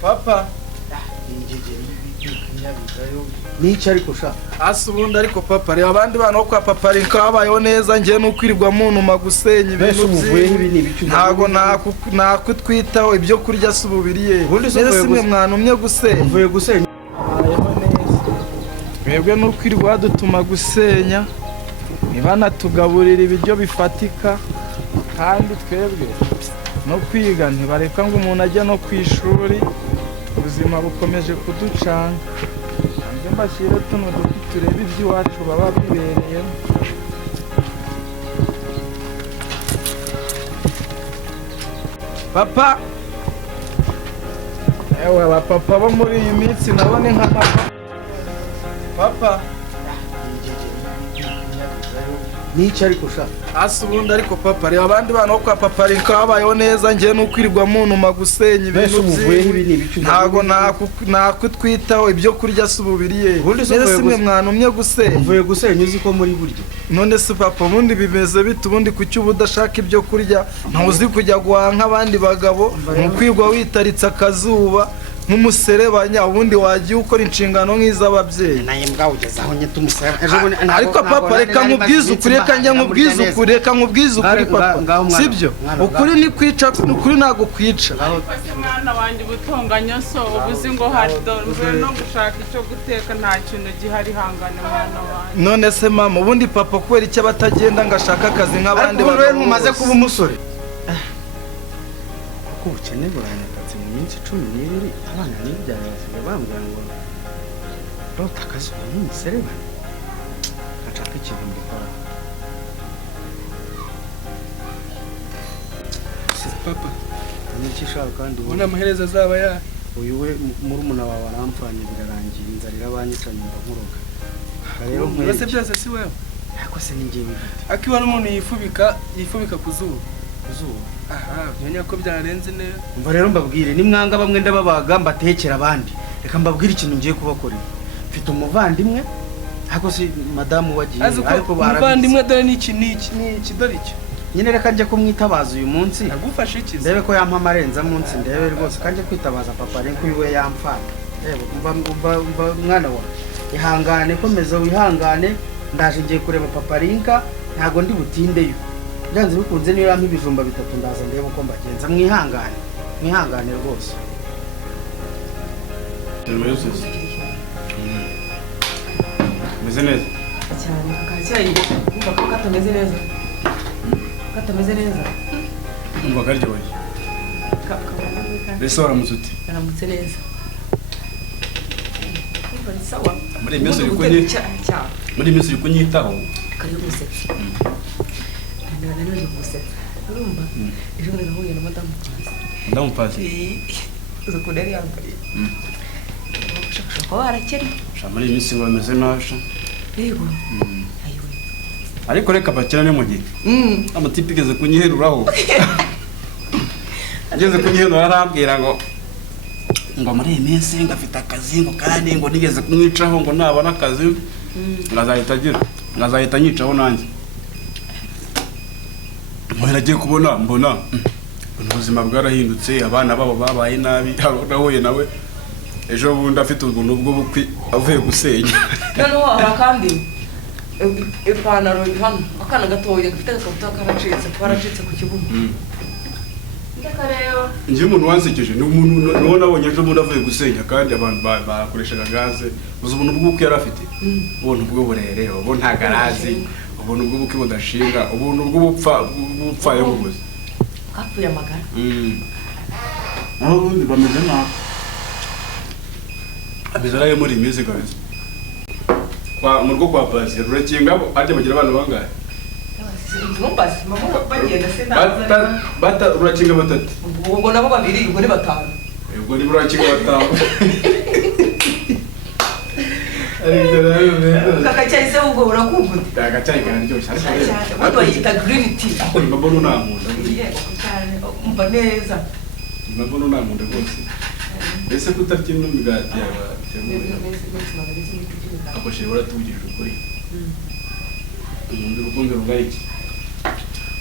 Papa Nici ariko sha ubundi ariko papa reba abandi bana bo kwa papa reka babayeho neza njye n'ukwirirwa munuma gusenya ibintu byinshi ntago nakutwitaho ibyo kurya se ububiriye neza simwe mwanumye gusenya uvuye gusenya bayeho neza twebwe n'ukwirirwa badutuma gusenya ntibanatugaburira ibiryo bifatika kandi twebwe no kwiga ntibareka ngo umuntu ajye no ku ishuri ubuzima bukomeje kuducanga hanze mbashyire tuno duti turebe iby'iwacu baba bibereyemo papa ewe abapapa bo muri iyi minsi nabo ni nka papa Nici ariko sha ubundi ariko papa reba abandi bana bo kwa papa reka babayeho neza njye n'ukwirirwa munuma gusenya ibintu byinshi ntago nakutwitaho ibyo kurya se ububiriye neza simwe mwanumye gusenya uvuye gusenya uzi ko muri buryo none se papa ubundi bimeze bite ubundi kuki uba udashaka ibyo kurya ntuzi kujya guhaha nk'abandi bagabo ntukwirwa witaritse akazuba nk'umuserebanya ubundi wagiye ukora inshingano nk'iz'ababyeyi naye mbwa ugeze aho nye tumuseba ariko papa reka nkubwize ukuri reka njye nkubwize ukuri reka nkubwize ukuri papa sibyo ukuri ni kwica ukuri ntago kwica mwana wanjye ubutonganya so ubuzi ngo hadorwe no gushaka icyo guteka nta kintu gihari hangane mwana wanjye none se mama ubundi papa kubera icyo batagenda ngashaka akazi nk'abandi bagabo mumaze kuba umusore kuko ubukene buranyakatse mu minsi 12 abana n'ibyana basigaye bambwira ngo rota akazi n'umuserebanya gashaka ikintu mbikora papa nikishaka kandi ubona amaherezo azaba ya uyu we murumuna wawe arampfanye birarangiye inzara irabanyica nyumva nkuroga rero mwese byose si wewe ariko se ningiye bifite akiba n'umuntu yifubika ku zuba aha nyonya ko byarenze neza umva rero mbabwire nimwanga bamwe ndababaga mbatekera abandi reka mbabwire ikintu ngiye kubakorera mfite umuvandimwe ariko si madamu wagiye ariko umuvandimwe dore niki dore icyo nyine reka njye kumwitabaza uyu munsi agufasha iki ndebe ko yampa amarenza munsi ndebe rwose kanje kwitabaza papa reko uyu yamfana umva mwana wa ihangane komeza wihangane ndaje ngiye kureba papa Rinka ntago ndi butindeyo byanze bikunze niyo yampa ibijumba 3 ndaza ndebe uko mbagenza mwihangane rwose meze neza cyane akacyayi umva ko katameze neza umva karyoye mbese waramutse ute aramutse neza ni sawa muri minsi uri kunyitaho kariyo gusetsa nanibaje gusetsa urumva ejo nahuye na madamu Pasi uzo kudari yambaye ushaka warakeri muri minsi bameze nasha yego ariko reka bakirane mu gihe amatipi igeze kunyiheruraho ageze kunyiherura arambwira ngo muri iyi minsi ngafite akazi ngo kandi ngo nigeze kumwicaho ngo nabona akazi ngazahita nyicaho nanjye nagiye kubona mbona ubuzima bwarahindutse abana babo babaye nabi nahuye nawe ejo bundi afite ubuntu bw'ubukwi avuye gusenya noneho abakandi ipantaro hano akana gatoya gafite agakabutura karacitse ku kibuno ndakareba njye umuntu wansekeje ni umuntu niwo nabonye ejo bundi avuye gusenya kandi abantu bakoreshaga gaze uzi ubuntu bw'ubukwe yari afite ubuntu bw'uburere ubu nta garazi ubuntu bw'ubukwe budashinga ubuntu bw'ubupfa y'ubuguzi kapfuye amagara aho ubundi bameze nabi ameze nayo muri imizi gaze mu rugo kwa Pasi rurakinga ajya bagira abana bangahe rurakinga 3 ubwo nabo 2 ubwo ni 5 ubwo ni rurakinga 5 kakacyayi se ubwo urakumbuye agacyayi karyoshye ariko bayita green tea ako mbona unamunda umva neza mbona unamunda rwose ese kutarya n'imigati yawe ako shira uratugirije ukuri umuntu urukundo rungana iki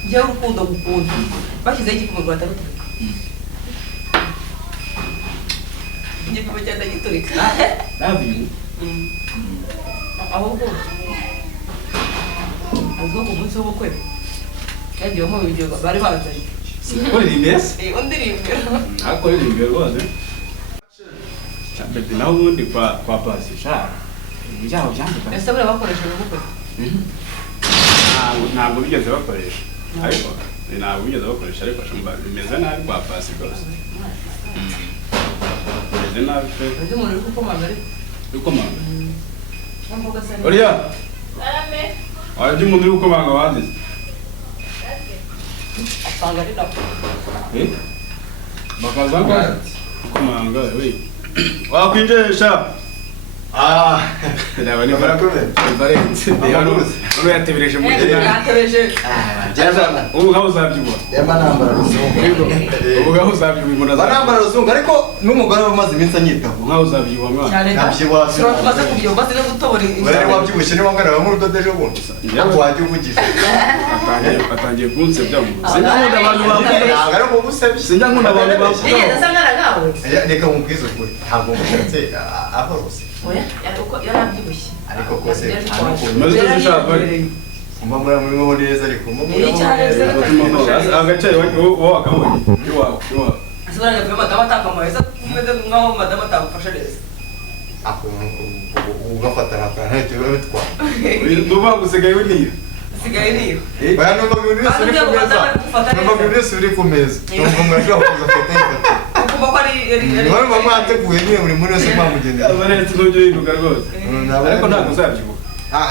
njye urukundo gukunda bashyizeho igipimo Rwanda ruturuka igipimo cyenda giturika love you ahubwo azwo ku munsi w'ubukwe yagiyemo ibyo bari bazanye kuririmbe se undiririmbira akoririmbe rwose bebe naho ubundi kwa pasi sha ibyaho byandika ese buriya bakoresheje ubukwe ntabwo bigeze bakoresha ariko ntabwo bigeze bakoresha ariko bimeze nabi kwa pasi rwose bimeze nabi pe undi muntu uri gukomanga ariko ukomanga n'imboga se Oria wajya umuntu uri gukomanga wanditse asanga ari nako bakaza ngo gukomanga we wakwinjesha ndaba ni Valence ubu yatebereje mu gihe yatebeje ubu ngaho uzabyibuha yamba nambara ruzungu ubu ngaho uzabyibuha umuntu nambara ruzungu ariko n'umugore wamaze iminsi anyitaho ubu ngaho uzabyibuha mwana cyane nabyibuha tumaze kubyibuha maze no gutobora urare wabyibushye niba ngana bamwe urudodeje ubundi ntabwo wajya uvugisha atangiye kunsebya mu sinakunda abantu bavuga ntabwo ari ubusebye sinakunda abantu bavuga yigeze asangana nawe reka mubwize ukuri ntabwo mushatse ahorose oya yarabyibushye ariko kose maze tuzishaka mba murimo neza ariko agace wowe wakabonye iwawe asibaranye kuri madama atapamaye se umeze nkaho madama atagufasha neza ako ugafata ntabwo ntacyo biba bitwara nuvuga ngo usigaye winiye asigaye niyo oya numva buri wese uri ku meza numva buri wese uri ku meza numva murashobora kuza afata ifoto ukumva ko ari niba muba mwateguye nyine buri muntu wese mwamugenera Valence ntujya uhinduka rwose ariko ntabwo uzabyibuha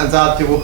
nzabyibuha